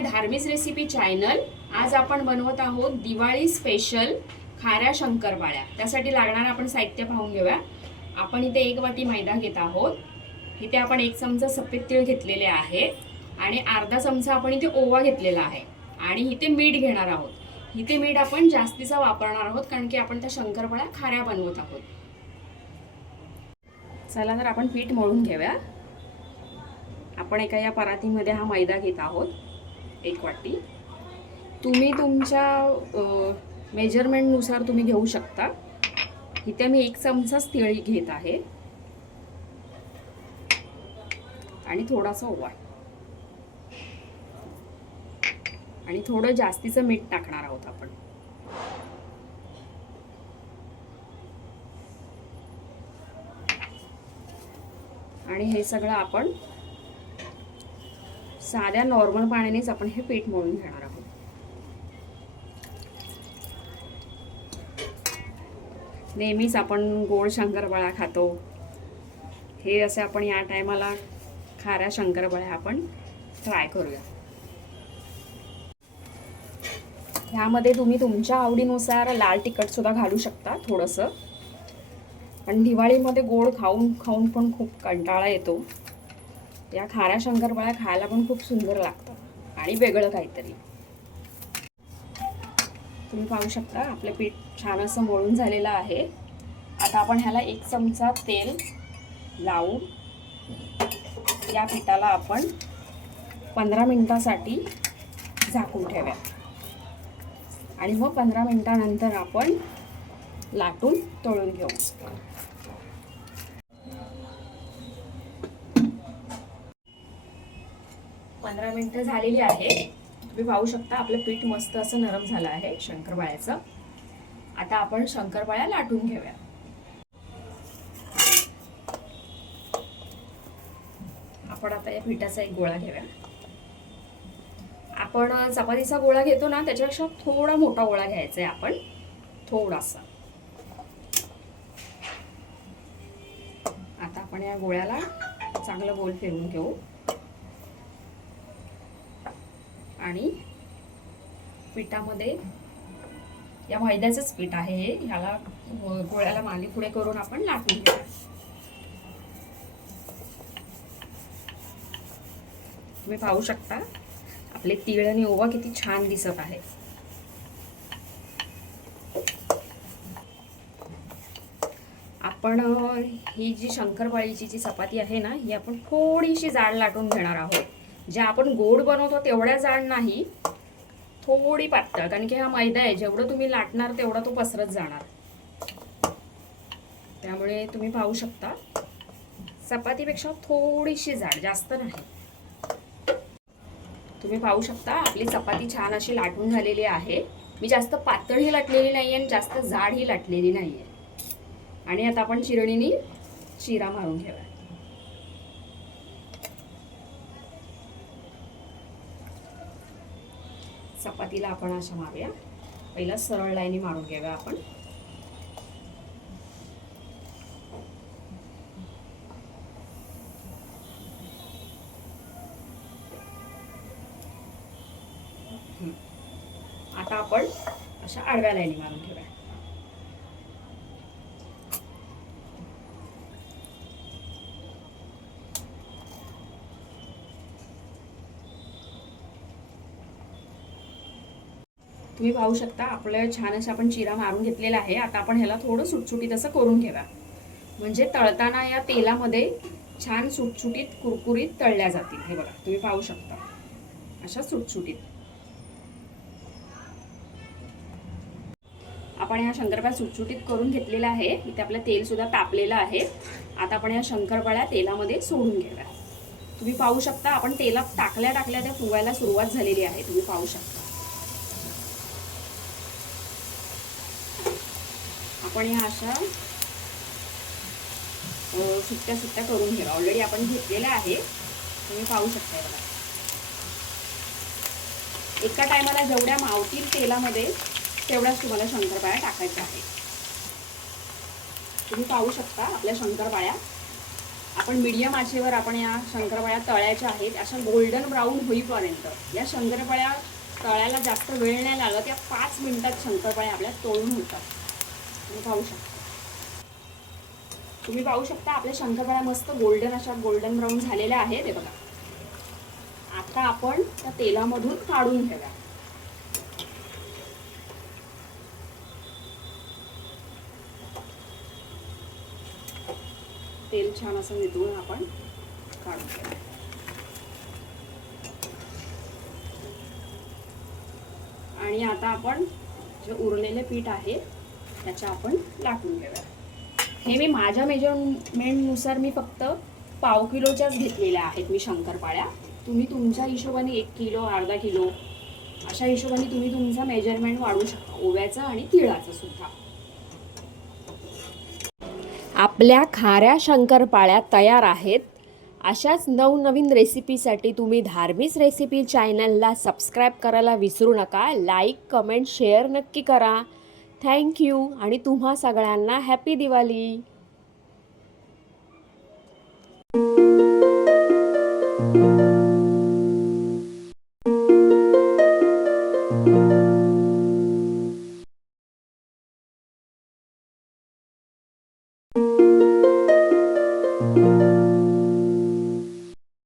माय धार्मिक recipe channel. आज आपण बनवत आहोत दिवाळी स्पेशल खाऱ्या शंकरपाळ्या। त्यासाठी लागणारे आपण साहित्य पाहून घेऊया। आपण इथे 1 वाटी मैदा घेत आहोत। इथे आपण 1 चमचा सफेद तीळ घेतलेले आहे आणि अर्धा चमचा आपण इथे ओवा घेतलेला आहे आणि इथे मीठ घेणार आहोत। इथे मीठ आपण जास्तीचा वापरणार आहोत कारण की आपण त्या शंकरपाळ्या खाऱ्या बनवत आहोत। चला तर आपण पीठ मळून घेऊया। आपण एका या परातीमध्ये हा मैदा घेत आहोत 1 वाटी। तुम्ही तुमच्या मेजरमेंट नुसार तुम्ही घेऊ शकता। इथे मी 1 चमचाच तीळ घेत आहे आणि थोडासा ओवा आणि थोडं जास्तीचं मीठ टाकणार आहोत आपण। आणि हे सगळं आपण साध्या नॉर्मल पाण्यानेच आपण हे पीठ मळून घेणार आहोत। नेहमीच आपण गोड शंकरपाळ्या खातो, हे असे आपण या टायमाला खाऱ्या शंकरपाळ्या आपण ट्राय करूया। ह्यामध्ये तुम्ही तुमच्या आवडीनुसार लाल तिखट सुद्धा घालू शकता थोडंसं, पण दिवाळीमध्ये गोड खाऊन खाऊन पण खूप कंटाळा येतो। या खाऱ्या शंकरपाळ्या खायला पण खूप सुंदर लागतात आणि वेगळं काहीतरी। तुम्ही पाहू शकता आपलं पीठ छान असं मळून झालेलं आहे। आता आपण ह्याला 1 चमचा तेल लावून या पिठाला आपण 15 मिनिटांसाठी झाकून ठेवूया आणि मग 15 मिनिटांनंतर आपण लाटून तळून घेऊ। 15 मिनिटं झालेली आहे। तुम्ही पाहू शकता आपलं पीठ मस्त असं नरम झालं आहे शंकरपाळ्याचं। आता आपण शंकरपाळ्या लाटून घेऊया। आपण आता या पिठाचा एक गोळा घेऊया। आपण चपातीचा गोळा घेतो ना, त्याच्यापेक्षा थोडा मोठा गोळा घ्यायचा आहे आपण, थोडासा। आता आपण या गोळ्याला चांगलं गोल फिरवून घेऊ आणि पिठामध्ये, या मैद्याचंच पीठ आहे हे, ह्याला गोळ्याला मागे पुढे करून आपण लाटून घेऊया। तुम्ही पाहू शकता आपले तीळ आणि ओवा किती छान दिसत आहे। आपण ही जी शंकरपाळीची जी चपाती आहे ना, ही आपण थोडीशी जाड लाटून घेणार आहोत। जे आपण गोड बनवतो तेवढ्या जाड नाही, थोडी पातळ, कारण की हा मैदा आहे, जेवढं तुम्ही लाटणार तेवढा तो पसरत जाणार। त्यामुळे तुम्ही पाहू शकता चपातीपेक्षा थोडीशी जाड, जास्त नाही। तुम्ही पाहू शकता आपली चपाती छान अशी लाटून झालेली आहे। मी जास्त पातळही लाटलेली नाहीये आणि जास्त जाडही लाटलेली नाहीये। आणि आता आपण चिरडीने चिरा मारून घेऊया। चपातीला आपण अशा मारूया। पहिला सरळ लाईनी मारून घेऊया आपण। आता आपण अशा आडव्या लाईनी मारून घेऊया। तुम्ही पाहू शकता आपलं छान असं आपण चिरा मारून घेतलेला आहे। आता आपण ह्याला थोडं सुटसुटीत असं करून घेऊया, म्हणजे तळताना या तेलामध्ये छान सुटसुटीत कुरकुरीत तळल्या जातील। हे बघा तुम्ही पाहू शकता अशा सुटसुटीत। आपण या शंकरपाळ्या सुटसुटीत करून घेतलेल्या आहे। इथे आपलं तेल सुद्धा तापलेलं आहे। आता आपण या शंकरपाळ्या तेलामध्ये सोडून घेऊया। तुम्ही पाहू शकता आपण तेलात टाकल्या टाकल्या त्या फुगायला सुरुवात झालेली आहे। तुम्ही पाहू शकता आपण या अशा सुट्ट्या सुट्ट्या करून घ्या। ऑलरेडी आपण घेतलेल्या आहे, तुम्ही पाहू शकता। बघा एका टायमाला जेवढ्या मावतील तेलामध्ये तेवढ्याच तुम्हाला शंकरपाळ्या टाकायच्या आहेत। तुम्ही पाहू शकता आपल्या शंकरपाळ्या आपण मीडियम आचेवर आपण या शंकरपाळ्या तळायच्या आहेत, अशा गोल्डन ब्राऊन होईपर्यंत. या शंकरपाळ्या तळायला जास्त वेळ नाही लागत, या 5 मिनिटात शंकरपाळ्या आपल्या तळून होतात. तुम्ही पाहू शकता आपल्या शंकरपाळ्या मस्त गोल्डन अशा गोल्डन ब्राऊन झालेल्या आहेत. हे बघा, आता आपण त्या तेलामधून काढून घेऊया. तेल छान असं नितळून आपण काढून घेऊया. आणि आता आपण जे उरलेले पीठ आहे त्याच्या आपण लाटून घेऊया. हे मी माझ्या मेजरमेंटनुसार मी फक्त पाव किलोच्याच घेतलेल्या आहेत मी शंकरपाळ्या. तुम्ही तुमच्या हिशोबाने 1 किलो, अर्धा किलो अशा हिशोबाने तुम्ही तुमचा मेजरमेंट वाढवू शकता, ओव्याचं आणि तिळाचं सुद्धा. आपल्या खाऱ्या शंकरपाळ्या तयार आहेत. अशाच नवनवीन रेसिपीसाठी तुम्ही धार्मिक रेसिपी चॅनलला सबस्क्राईब करायला विसरू नका. लाईक, कमेंट, शेअर नक्की करा. थँक्यू आणि तुम्हा सगळ्यांना हॅपी दिवाळी.